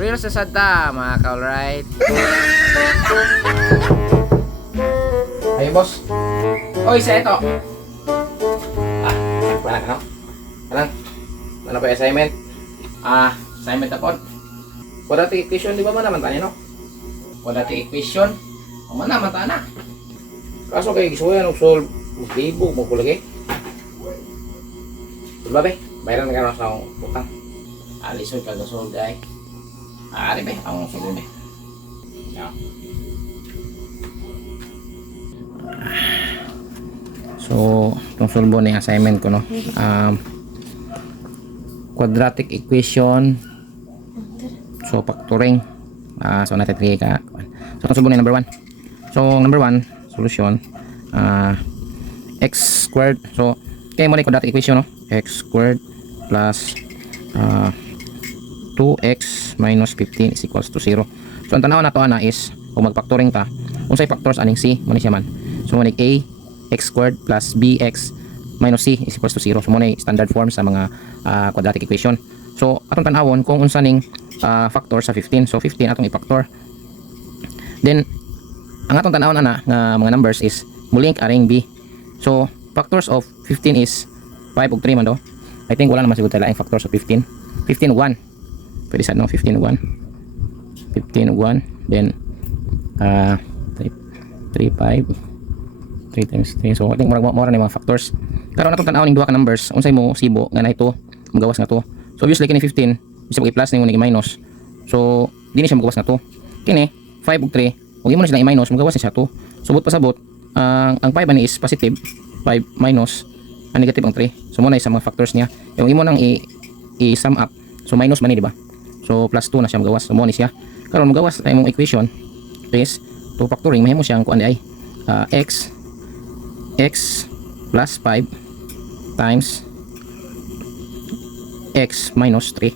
Real sa Santa, mga ka-alright. Ayun, boss. Oy, sa ito. Wala ka, no? Ano pa yung assignment? Assignment na po. Quadratic equation, di ba man naman tayo, no? Quadratic equation. O man naman tayo na. Kaso kayo gisuyan, solve. Libo, magkulagay. Diba, be? Bayaran na gano'n sa butang. Alisod ka solve, guys. Ari, be. Ang solve, be. Yeah. So, itong solve na yung assignment ko, no? Quadratic equation. So, factoring. So, natin 3 ka. So, itong solve na yung number 1. So, number 1, solution. X squared. So, kaya mo na yung quadratic equation, no? X squared plus 2x minus 15 is equals to 0. So, ang tanaw na to ana is, kung mag-factoring ta, kung sa'y factors aning c, muna siya man. So, muna a, x squared plus bx minus c is equals to 0. So, muna yung standard form sa mga quadratic equation. So, atong tanawon kung unsa ning factor sa 15. So, 15 atong i-factor. Then, ang atong tanawon ana nga mga numbers is mulink aring b. So, factors of 15 is 5 ug 3 man do. I think wala naman siguro tayo laing factors of 15. 15 1. Pwede sa no 15 1. 15 1. Then 3 5. 3 times 3. So, I think mura ni mga factors. Karon atong tan-awon ning duha ka numbers, unsay mo sibo nga na ito, magawas nga to. So, obviously kini 15, bisag i-plus ning i-minus. So, dili siya magawas nga to. Kini 5 ug 3, ug imo na sila i-minus, magawas siya to. Subot pasabot, ang 5 ani is positive, 5 minus ang negative ang 3. So, muna sa mga factors niya. Yung imo nang i-sum up. So, minus man ni, diba? So, plus 2 na siya magawas. So, muna siya. Karon magawas ay mong equation is to factoring, mahimo siya ang kuan ay x plus 5 times x minus 3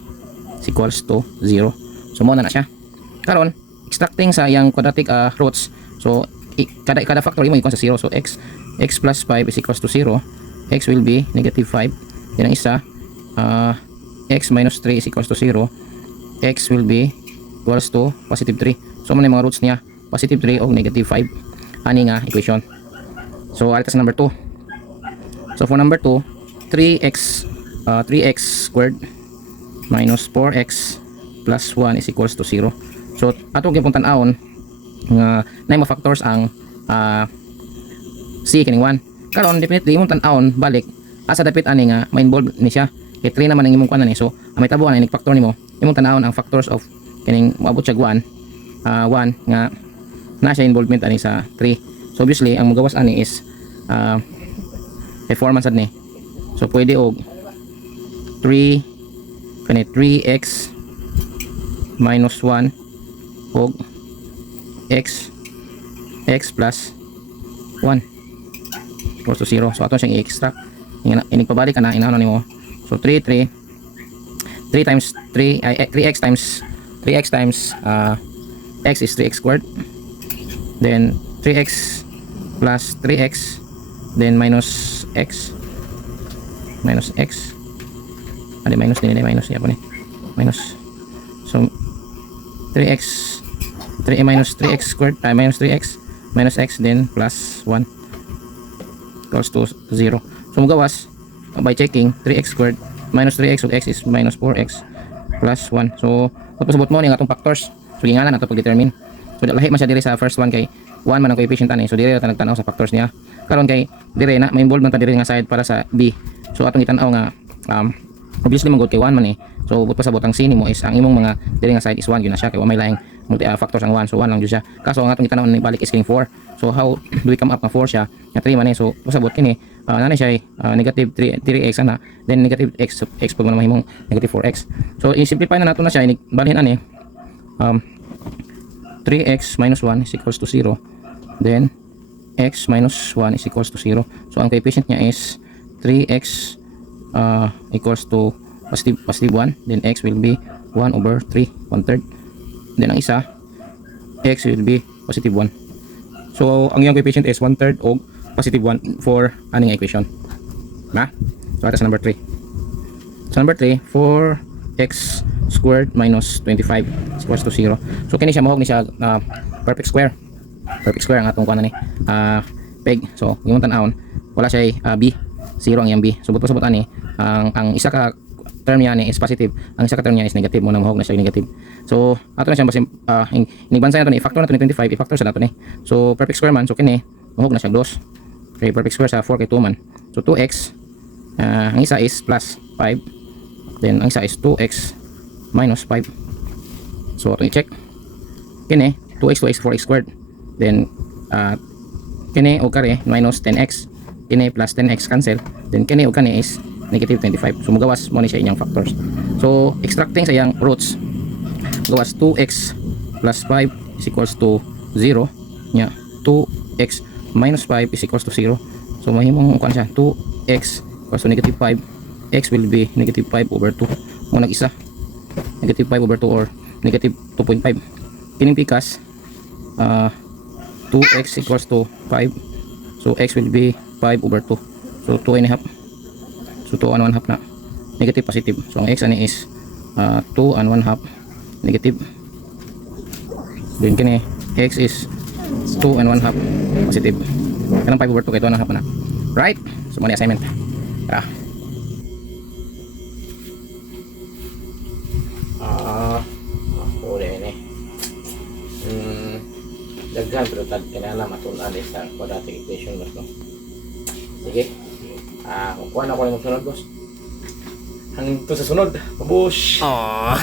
is equals to 0. So, muna na siya. Karon, extracting sa yang quadratic roots. So, kada factor imo equal sa 0. So, x plus 5 is equals to 0. X will be negative 5. Yan ang isa. X minus 3 is equals to 0. X will be equals to positive 3. So, ano yung mga roots niya? Positive 3 o negative 5. Ani nga equation. So, alita sa number 2. So, for number 2, 3x squared minus 4x plus 1 is equals to 0. So, atong gipong tan-awon nga na yung factors ang c kining 1. Karon definitely imong tan-awon balik asa dapit ani nga ma-involve ni siya. Kay 3 naman ang imong kuan ani. So, ang may tabuan ani factor nimo, imong tan-awon ang factors of kining moabot siya 1 nga na siya involvement ani sa 3. So, obviously ang magawas ani is performance sad ni. So, pwede og 3x minus 1 og x plus 1 equals to 0. So, ato siyang i-extract. Inigpabalik ka na, inaano nimo. So, 3x times x is 3x squared. Then, 3x plus 3x. Then, minus x. Minus x. Ano, minus din, minus. Yan po ni. Minus. So, 3x minus 3x squared. Minus 3x. Minus x. Then, plus 1. Equals to 0. So, magawas by checking 3x squared minus 3x of x is minus 4x plus 1. So, pagpasabot mo nga itong factors. So, linganan na ito pag-determine. So, lahi man siya diri sa first one kay 1 man ang coefficient ani. So, diri na nagtanaw sa factors niya. Karon kay diri na may-involve man ta diri nga side para sa b. So, atong itanaw nga obviously manggod kay 1 man eh. So, pagpasabot ang c nimo is ang imong mga diri nga side is 1 gyud na siya kay may laing factors ang 1. So, 1 lang gyud siya. Kaso ang atong itanaw ni balik is king 4. So, how do we come up ng 4 siya? Nga 3 man eh. So, pasabot kini nanay siya negative 3x ana. Then negative x pag man mahimong negative 4x. So, i-simplify na nato na siya. Balhin ani 3x minus 1 is equals to 0. Then x minus 1 is equals to 0. So, ang coefficient niya is 3x equals to positive 1. Then x will be 1 over 3, 1/3. Then ang isa, x will be positive 1. So, ang iyong coefficient is 1/3 o positive 1 for aning equation. Na? So, ito sa number 3. Sa number 3, 4x squared minus 25 is equals to 0. So kini siya mahog ni siya perfect square. Perfect square ang atong kuan ni peg. So yung tan-awon wala siya b, 0 ang iyang b. So buto-buto ani ang isa ka term niya ni is positive, ang isa ka term niya is negative, mo na mahog na siya negative. So ato na siya basi inigbansay nato ni i-factor nato ni 25, i-factor sa nato ni. So perfect square man, so kini mahog na siya 2. Okay, perfect square sa 4 kay 2 man. So 2x ang isa is plus 5, then ang isa is 2x minus 5. So ato i-check. Kini 2x 4x squared. Then kini og kare minus 10x. Kini plus 10x cancel. Then kini og kani is negative 25. So magawas mo ni siya inyang factors. So extracting sa iyang roots, gawas 2x plus 5 is equals to 0 nya 2x minus 5 is equals to 0. So mahimong kuan siya 2x equals to negative 5, x will be negative 5 over 2 mo nag-isa, negative 5 over 2 or negative 2.5. kining pikas 2x equals to 5, so x will be 5 over 2, so 2 and a half. So 2 and 1 half na negative positive. So ang x ani is 2 and 1 half negative. Then kini x is 2 and 1 half positive. Kanang 5 over 2 kay 2 and 1 half na. Right? So muna assignment. Tara. Ako rin daghan pero tad kinala matunan sa quadratic equation no. Sige. Kukuha na ko yung sunod, boss. Hanggang to sa sunod. Pabush! Aww!